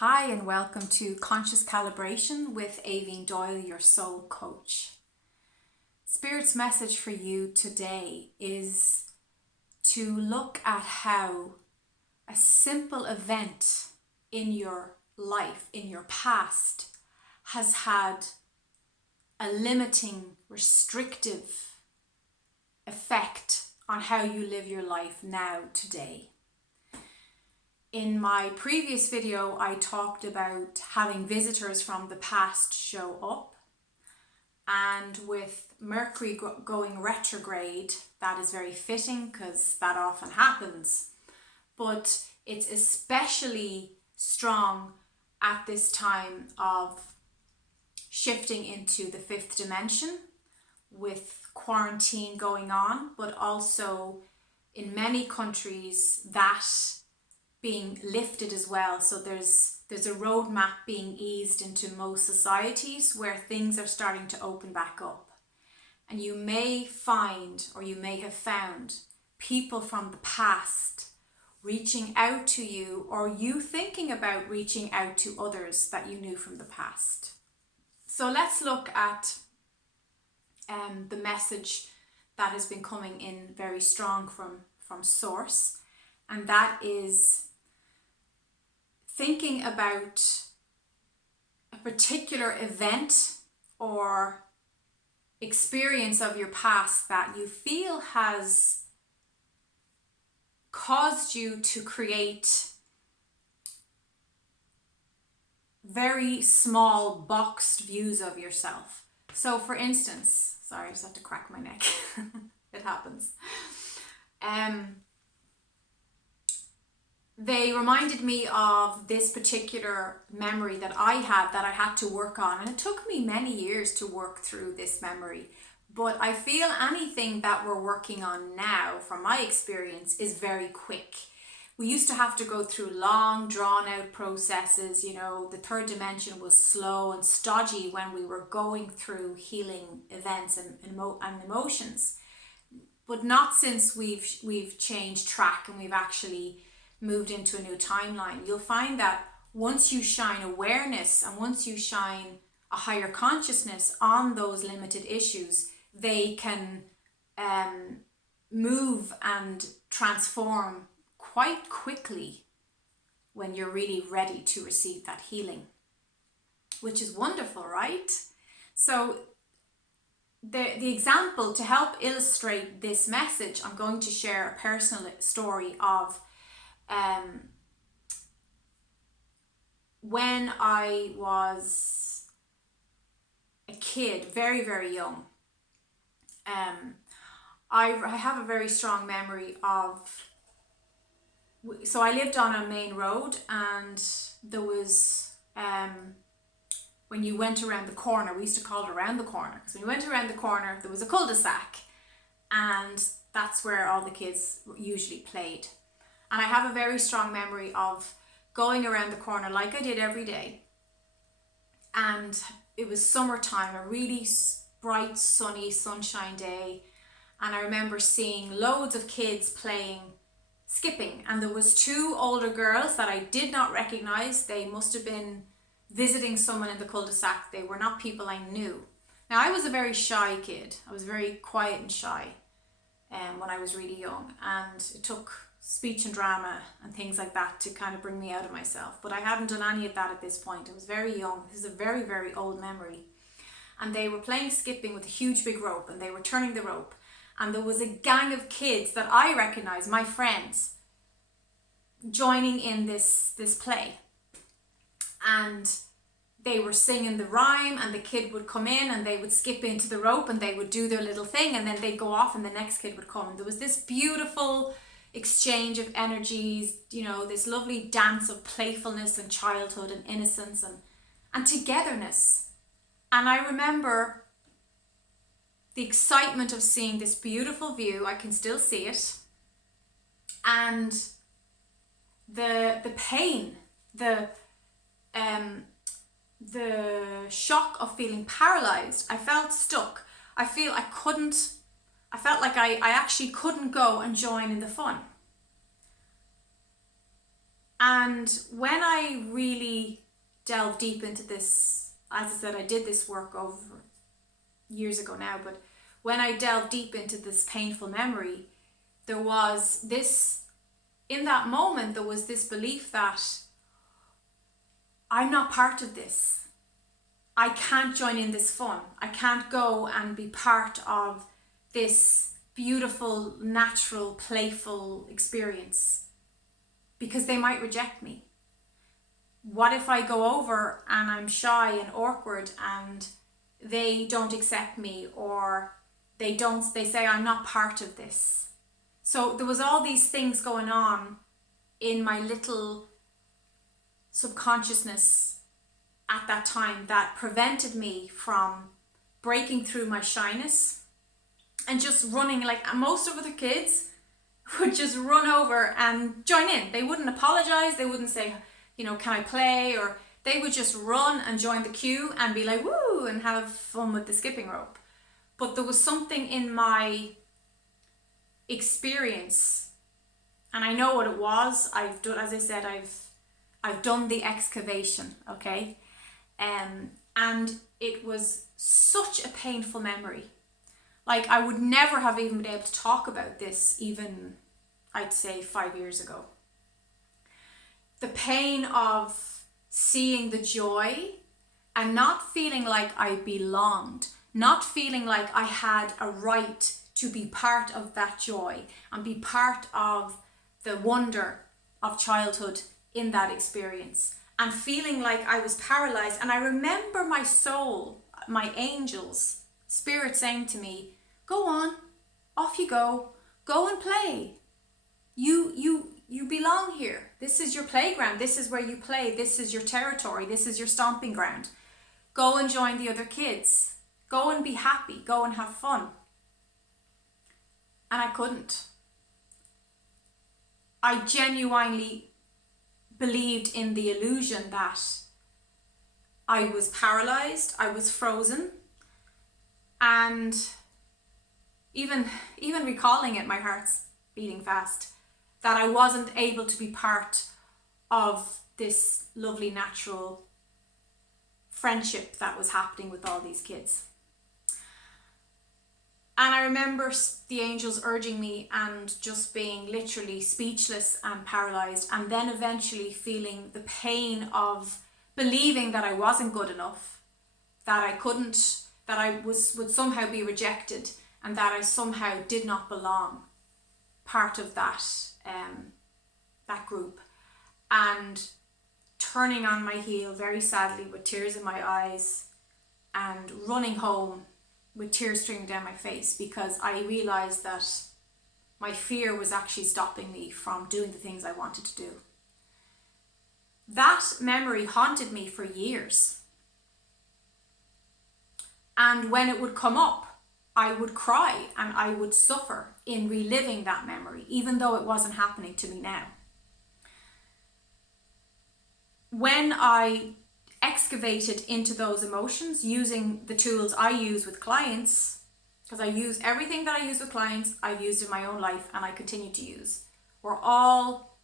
Hi, and welcome to Conscious Calibration with Aveen Doyle, your soul coach. Spirit's message for you today is to look at how a simple event in your life, in your past, has had a limiting, restrictive effect on how you live your life now, today. In my previous video, I talked about having visitors from the past show up, and with Mercury going retrograde, that is very fitting because that often happens, but it's especially strong at this time of shifting into the fifth dimension with quarantine going on, but also in many countries that being lifted as well. So there's a roadmap being eased into most societies where things are starting to open back up. And you may find, or you may have found, people from the past reaching out to you, or you thinking about reaching out to others that you knew from the past. So let's look at the message that has been coming in very strong from Source, and that is thinking about a particular event or experience of your past that you feel has caused you to create very small boxed views of yourself. So for instance, sorry, I just had to crack my neck. It happens. They reminded me of this particular memory that I had to work on. And it took me many years to work through this memory. But I feel anything that we're working on now, from my experience, is very quick. We used to have to go through long, drawn out processes. You know, the third dimension was slow and stodgy when we were going through healing events and emotions. But not since we've changed track and we've actually moved into a new timeline. You'll find that once you shine awareness and once you shine a higher consciousness on those limited issues, they can move and transform quite quickly when you're really ready to receive that healing, which is wonderful, right? So the example to help illustrate this message, I'm going to share a personal story of when I was a kid, very, very young. I have a very strong memory of, so I lived on a main road, and there was, when you went around the corner, we used to call it around the corner, because when you went around the corner, there was a cul-de-sac, and that's where all the kids usually played. And I have a very strong memory of going around the corner like I did every day. And it was summertime, a really bright, sunny, sunshine day. And I remember seeing loads of kids playing skipping. And there was two older girls that I did not recognize. They must have been visiting someone in the cul-de-sac. They were not people I knew. Now, I was a very shy kid. I was very quiet and shy when I was really young. And it took speech and drama and things like that to kind of bring me out of myself. But I hadn't done any of that at this point. I was very young. This is a very, very old memory. And they were playing skipping with a huge big rope, and they were turning the rope. And there was a gang of kids that I recognized, my friends, joining in this play. And they were singing the rhyme, and the kid would come in and they would skip into the rope and they would do their little thing, and then they'd go off and the next kid would come. And there was this beautiful exchange of energies, you know, this lovely dance of playfulness and childhood and innocence and togetherness. And I remember the excitement of seeing this beautiful view. I can still see it. And the pain, the shock of feeling paralyzed. I felt stuck. I felt like I actually couldn't go and join in the fun. And when I really delved deep into this, as I said, I did this work over years ago now, but when I delved deep into this painful memory, there was this, in that moment, there was this belief that I'm not part of this. I can't join in this fun. I can't go and be part of this beautiful, natural, playful experience because they might reject me. What if I go over and I'm shy and awkward and they don't accept me, or they say I'm not part of this? So there was all these things going on in my little subconsciousness at that time that prevented me from breaking through my shyness and just running. Like most of the kids would just run over and join in. They wouldn't apologize. They wouldn't say, can I play? Or they would just run and join the queue and be like, woo, and have fun with the skipping rope. But there was something in my experience, and I know what it was. I've done, as I said, I've done the excavation, okay? And it was such a painful memory. Like I would never have even been able to talk about this even, I'd say 5 years ago. The pain of seeing the joy and not feeling like I belonged, not feeling like I had a right to be part of that joy and be part of the wonder of childhood in that experience, and feeling like I was paralyzed. And I remember my soul, my angels, spirit saying to me, go on, off you go and play. You belong here. This is your playground. This is where you play. This is your territory. This is your stomping ground. Go and join the other kids. Go and be happy. Go and have fun. And I couldn't. I genuinely believed in the illusion that I was paralyzed, I was frozen, and even recalling it, my heart's beating fast, that I wasn't able to be part of this lovely natural friendship that was happening with all these kids. And I remember the angels urging me and just being literally speechless and paralyzed, and then eventually feeling the pain of believing that I wasn't good enough, that I couldn't, that I would somehow be rejected, and that I somehow did not belong part of that group. And turning on my heel very sadly with tears in my eyes and running home with tears streaming down my face, because I realized that my fear was actually stopping me from doing the things I wanted to do. That memory haunted me for years. And when it would come up, I would cry and I would suffer in reliving that memory, even though it wasn't happening to me now. When I excavated into those emotions using the tools I use with clients, because I use everything that I use with clients, I've used in my own life and I continue to use. We're all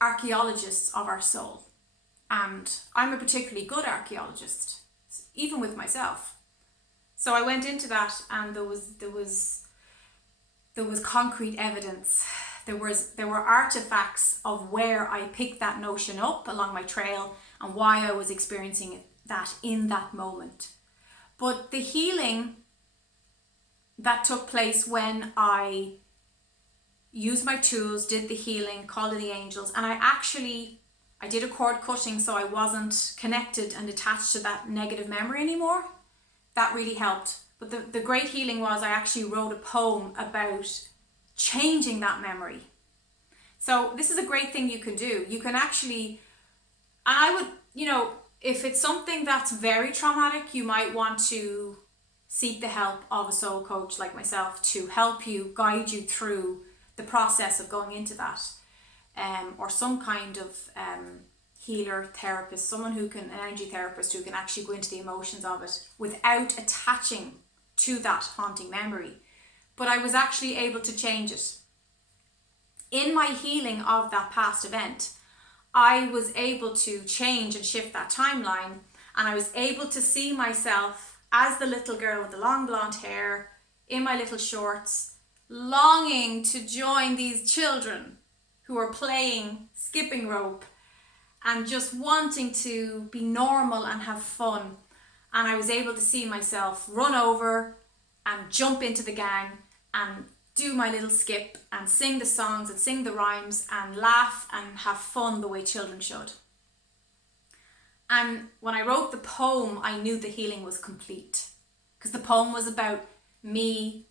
archaeologists of our soul, and I'm a particularly good archaeologist, even with myself. So I went into that, and there was concrete evidence. There were artifacts of where I picked that notion up along my trail and why I was experiencing that in that moment. But the healing that took place when I used my tools, did the healing, called in the angels, and I did a cord cutting so I wasn't connected and attached to that negative memory anymore. That really helped. But the great healing was I actually wrote a poem about changing that memory. So this is a great thing you can do. You can actually, and I would, if it's something that's very traumatic, you might want to seek the help of a soul coach like myself to help you, guide you through the process of going into that, or some kind of healer, therapist, an energy therapist who can actually go into the emotions of it without attaching to that haunting memory. But I was actually able to change it. in my healing of that past event, I was able to change and shift that timeline, and I was able to see myself as the little girl with the long blonde hair in my little shorts, longing to join these children who are playing skipping rope and just wanting to be normal and have fun. And I was able to see myself run over and jump into the gang and do my little skip and sing the songs and sing the rhymes and laugh and have fun the way children should. And when I wrote the poem, I knew the healing was complete, because the poem was about me,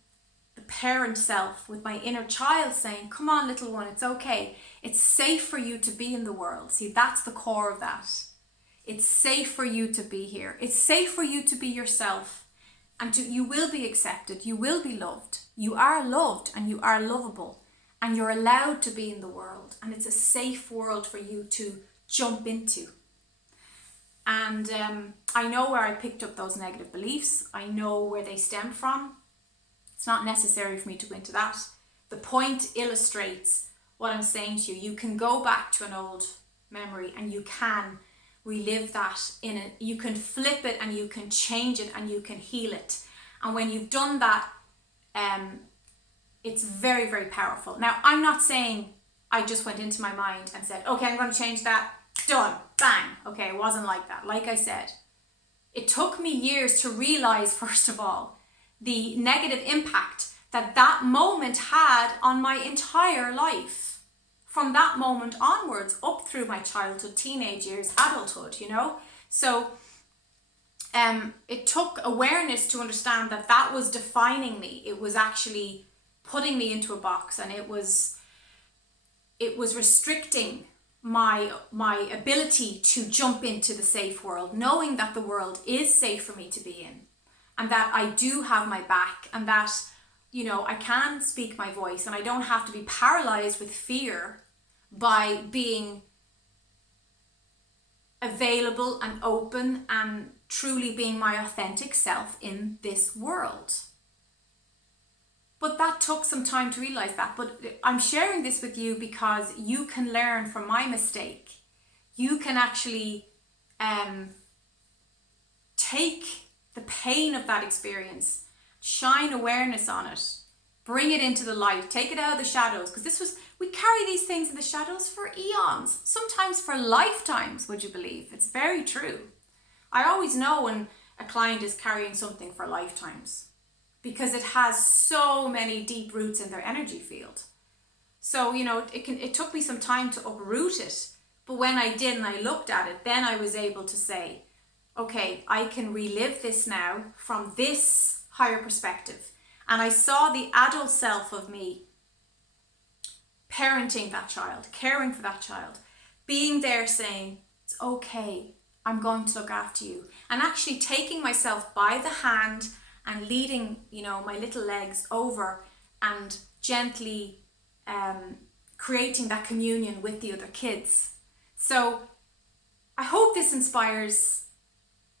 the parent self, with my inner child saying, come on, little one, it's okay. It's safe for you to be in the world. See, that's the core of that. It's safe for you to be here. It's safe for you to be yourself. And you will be accepted, you will be loved. You are loved and you are lovable, and you're allowed to be in the world, and it's a safe world for you to jump into. And I know where I picked up those negative beliefs. I know where they stem from. It's not necessary for me to go into that. The point illustrates what I'm saying to you. You can go back to an old memory and you can relive that you can flip it and you can change it and you can heal it. And when you've done that, it's very, very powerful. Now, I'm not saying I just went into my mind and said, okay, I'm going to change that, done, bang. Okay, it wasn't like that. Like I said, it took me years to realize, first of all, the negative impact that moment had on my entire life. From that moment onwards, up through my childhood, teenage years, adulthood, So it took awareness to understand that was defining me. It was actually putting me into a box, and it was restricting my ability to jump into the safe world, knowing that the world is safe for me to be in, and that I do have my back, and that, I can speak my voice, and I don't have to be paralyzed with fear by being available and open and truly being my authentic self in this world. But that took some time to realize that. But I'm sharing this with you because you can learn from my mistake. You can actually take the pain of that experience, shine awareness on it, bring it into the light, take it out of the shadows, because we carry these things in the shadows for eons, sometimes for lifetimes, would you believe? It's very true. I always know when a client is carrying something for lifetimes, because it has so many deep roots in their energy field. So, it took me some time to uproot it, but when I did and I looked at it, then I was able to say, okay, I can relive this now from this higher perspective. And I saw the adult self of me parenting that child, caring for that child, being there saying, it's okay, I'm going to look after you. And actually taking myself by the hand and leading, my little legs over and gently creating that communion with the other kids. So I hope this inspires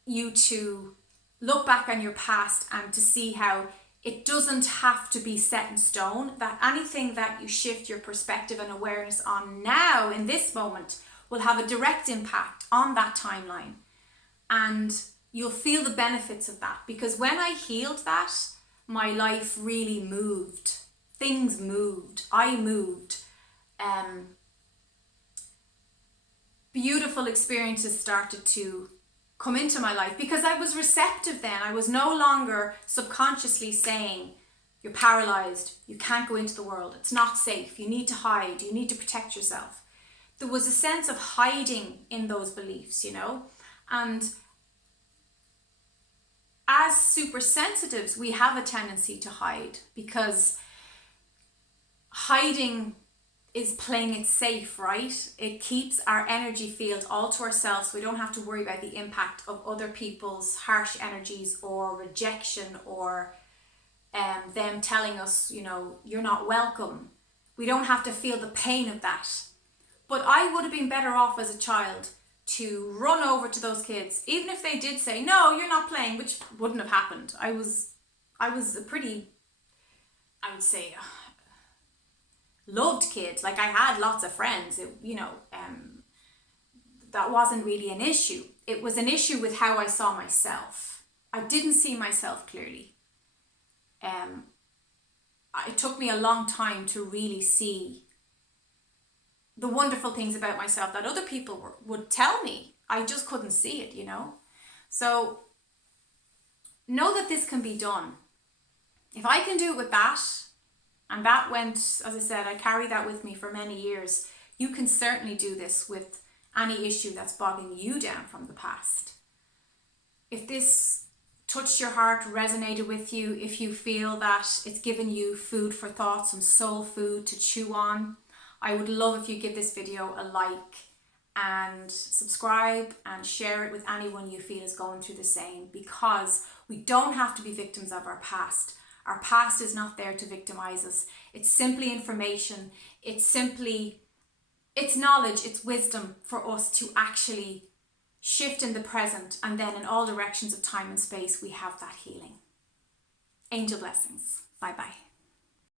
you to look back on your past and to see how it doesn't have to be set in stone, that anything that you shift your perspective and awareness on now in this moment will have a direct impact on that timeline. And you'll feel the benefits of that, because when I healed that, my life really moved. Things moved. I moved. Beautiful experiences started to come into my life because I was receptive then. I was no longer subconsciously saying, you're paralyzed, you can't go into the world, it's not safe, you need to hide, you need to protect yourself. There was a sense of hiding in those beliefs, and as super sensitives, we have a tendency to hide, because hiding is playing it safe, right? It keeps our energy field all to ourselves. So we don't have to worry about the impact of other people's harsh energies or rejection or them telling us, you're not welcome. We don't have to feel the pain of that. But I would have been better off as a child to run over to those kids, even if they did say, no, you're not playing, which wouldn't have happened. I was a pretty, I would say, loved kid. Like I had lots of friends. That wasn't really an issue. It was an issue with how I saw myself. I didn't see myself clearly. It took me a long time to really see the wonderful things about myself that other people would tell me. I just couldn't see it, So know that this can be done. If I can do it with that, and that went, as I said, I carried that with me for many years, you can certainly do this with any issue that's bogging you down from the past. If this touched your heart, resonated with you, if you feel that it's given you food for thought, some soul food to chew on, I would love if you give this video a like and subscribe and share it with anyone you feel is going through the same, because we don't have to be victims of our past. Our past is not there to victimize us. It's simply information. It's knowledge, it's wisdom for us to actually shift in the present, and then in all directions of time and space we have that healing. Angel blessings. Bye bye.